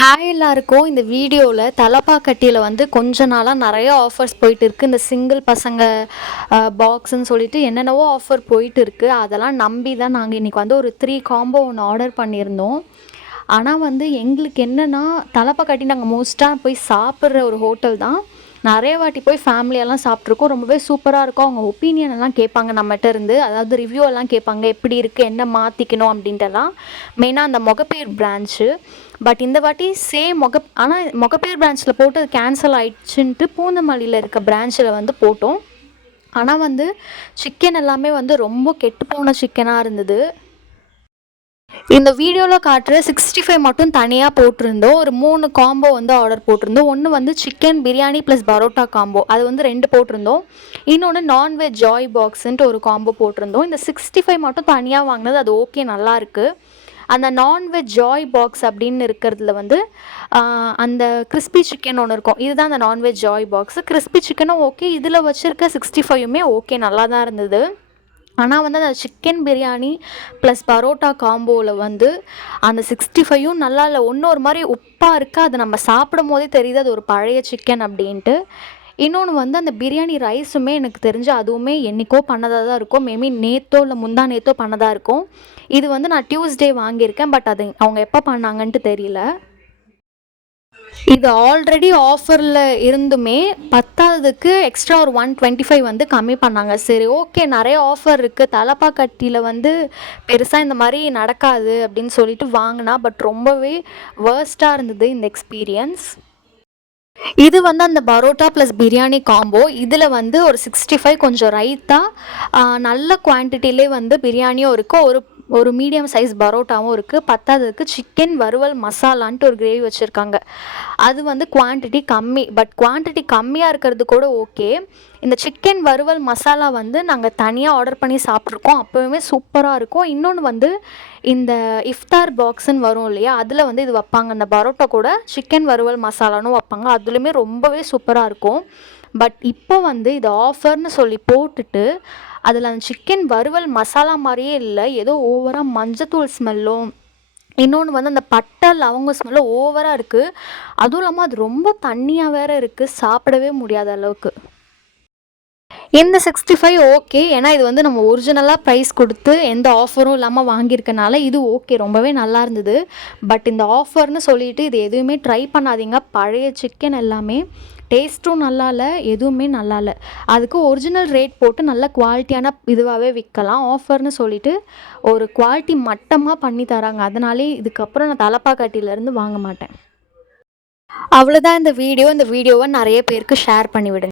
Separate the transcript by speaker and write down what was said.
Speaker 1: Hi எல்லாருக்கும். இந்த வீடியோவில் தலப்பாக்கட்டியில் வந்து கொஞ்ச நாளாக நிறைய ஆஃபர்ஸ் போயிட்டு இருக்குது இந்த சிங்கிள் பசங்க பாக்ஸ்ன்னு சொல்லிட்டு என்னென்னவோ ஆஃபர் போயிட்டு இருக்குது அதெல்லாம் நம்பி தான் நாங்கள் இன்றைக்கி வந்து ஒரு த்ரீ காம்போ ஒன்று ஆர்டர் பண்ணியிருந்தோம். ஆனால் வந்து எங்களுக்கு என்னென்னா தலப்பாக்கட்டி நாங்கள் மோஸ்ட்டாக போய் சாப்பிட்ற ஒரு ஹோட்டல் தான். நிறைய வாட்டி போய் ஃபேமிலியெல்லாம் சாப்பிட்ருக்கோம் ரொம்பவே சூப்பராக இருக்கும். அவங்க ஒப்பீனியன் எல்லாம் கேட்பாங்க நம்மகிட்ட இருந்து. அதாவது ரிவ்யூ எல்லாம் கேட்பாங்க. எப்படி இருக்குது என்ன மாற்றிக்கணும் அப்படின்ட்டுலாம். மெயினாக அந்த மொகப்பேர் பிரான்ச்சு பட் இந்த வாட்டி சேம் மொக ஆனால் மொகப்பேர் பிரான்ச்சில் போட்டு அது கேன்சல் ஆயிடுச்சுன்ட்டு பூந்தமல்லியில் இருக்க பிரான்ச்சில் வந்து போட்டோம். ஆனால் வந்து சிக்கன் எல்லாமே வந்து ரொம்ப கெட்டு போன சிக்கனாக இருந்தது. இந்த வீடியோவில் காட்டுற சிக்ஸ்டி ஃபைவ் மட்டும் தனியாக போட்டிருந்தோம். ஒரு மூணு காம்போ வந்து ஆர்டர் போட்டிருந்தோம். ஒன்று வந்து chicken biryani plus parotta combo அது வந்து ரெண்டு போட்டிருந்தோம். இன்னொன்று நான்வெஜ் ஜாய் பாக்ஸுன்ட்டு ஒரு காம்போ போட்டிருந்தோம். இந்த சிக்ஸ்டி ஃபைவ் மட்டும் தனியாக வாங்கினது அது ஓகே நல்லாயிருக்கு அந்த நான்வெஜ் ஜாய் பாக்ஸ் அப்படின்னு இருக்கிறதுல வந்து அந்த கிறிஸ்பி சிக்கன் ஒன்று இருக்கும். இதுதான் அந்த non veg joy box crispy சிக்கனும் ஓகே இதில் வச்சுருக்க சிக்ஸ்டி ஃபைவுமே ஓகே நல்லா தான் இருந்தது. ஆனால் வந்து அந்த சிக்கன் பிரியாணி ப்ளஸ் பரோட்டா காம்போவில் வந்து அந்த சிக்ஸ்டி ஃபைவும் நல்லா இல்லை. ஒன்று ஒரு மாதிரி உப்பாக இருக்குது அது நம்ம சாப்பிடும் போதே தெரியுது. அது ஒரு பழைய சிக்கன் அப்படின்ட்டு. இன்னொன்று வந்து அந்த பிரியாணி ரைஸுமே எனக்கு தெரிஞ்சு அதுவுமே என்றைக்கோ பண்ணதாக தான் இருக்கும். மேபி நேத்தோ இல்லை முந்தா நேத்தோ பண்ணதாக இருக்கும். இது வந்து நான் டியூஸ்டே வாங்கியிருக்கேன். பட் அது அவங்க எப்போ பண்ணாங்கன்ட்டு தெரியல. இது ஆல்ரெடி ஆஃபரில் இருந்துமே பத்தாவதுக்கு எக்ஸ்ட்ரா ஒரு ஒன் டுவெண்ட்டி ஃபைவ் வந்து கம்மி பண்ணாங்க. சரி ஓகே நிறைய ஆஃபர் இருக்குது தலப்பா கட்டியில் வந்து பெருசாக இந்த மாதிரி நடக்காது அப்படின்னு சொல்லிட்டு வாங்கினா பட் ரொம்பவே வேர்ஸ்ட்டாக இருந்தது இந்த எக்ஸ்பீரியன்ஸ் இது வந்து அந்த பரோட்டா ப்ளஸ் பிரியாணி காம்போ இதில் வந்து ஒரு சிக்ஸ்டி ஃபைவ் கொஞ்சம் ரைத்தா நல்ல குவான்டிட்டிலே வந்து பிரியாணியும் இருக்குது ஒரு ஒரு மீடியம் சைஸ் பரோட்டாவும் இருக்குது பத்தாததுக்கு சிக்கன் வறுவல் மசாலான்ட்டு ஒரு கிரேவி வச்சுருக்காங்க. அது வந்து குவான்டிட்டி கம்மி. பட் குவான்டிட்டி கம்மியாக இருக்கிறது கூட ஓகே இந்த சிக்கன் வறுவல் மசாலா வந்து நாங்கள் தனியாக ஆர்டர் பண்ணி சாப்பிட்ருக்கோம். அப்போவுமே சூப்பராக இருக்கும். இன்னொன்று வந்து இந்த இஃப்தார் பாக்ஸுன்னு வரும் இல்லையா? அதில் வந்து இது வைப்பாங்க. அந்த பரோட்டா கூட சிக்கன் வறுவல் மசாலானும் வைப்பாங்க. அதுலேயுமே ரொம்பவே சூப்பராக இருக்கும். பட் இப்போ வந்து இது ஆஃபர்னு சொல்லி போட்டுட்டு அதில் அந்த சிக்கன் வறுவல் மசாலா மாதிரியே இல்லை. ஏதோ ஓவராக மஞ்சத்தூள் ஸ்மெல்லும் இன்னொன்று வந்து அந்த பட்டை லவங்க ஸ்மெல்லும் ஓவராக இருக்குது அதுவும் இல்லாமல் அது ரொம்ப தண்ணியாக வேறு இருக்குது சாப்பிடவே முடியாத அளவுக்கு. இந்த சிக்ஸ்டி ஃபைவ் ஓகே ஏன்னா இது வந்து நம்ம ஒரிஜினலாக ப்ரைஸ் கொடுத்து எந்த ஆஃபரும் இல்லாமல் வாங்கியிருக்கனால இது ஓகே ரொம்பவே நல்லா இருந்தது. பட் இந்த ஆஃபர்னு சொல்லிட்டு இது எதுவுமே ட்ரை பண்ணாதீங்க. பழைய சிக்கன் எல்லாமே டேஸ்ட்டும் நல்லா இல்லை எதுவுமே நல்லா இல்லை. அதுக்கு ஒரிஜினல் ரேட் போட்டு நல்ல குவாலிட்டியான இதுவாகவே விற்கலாம். ஆஃபர்னு சொல்லிட்டு ஒரு குவாலிட்டி மட்டமாக பண்ணி தராங்க. அதனாலே இதுக்கப்புறம் நான் தலப்பாக்கட்டிலேருந்து வாங்க மாட்டேன். அவ்வளோதான் இந்த வீடியோ. இந்த வீடியோவை நிறைய பேருக்கு ஷேர் பண்ணிவிடுங்க.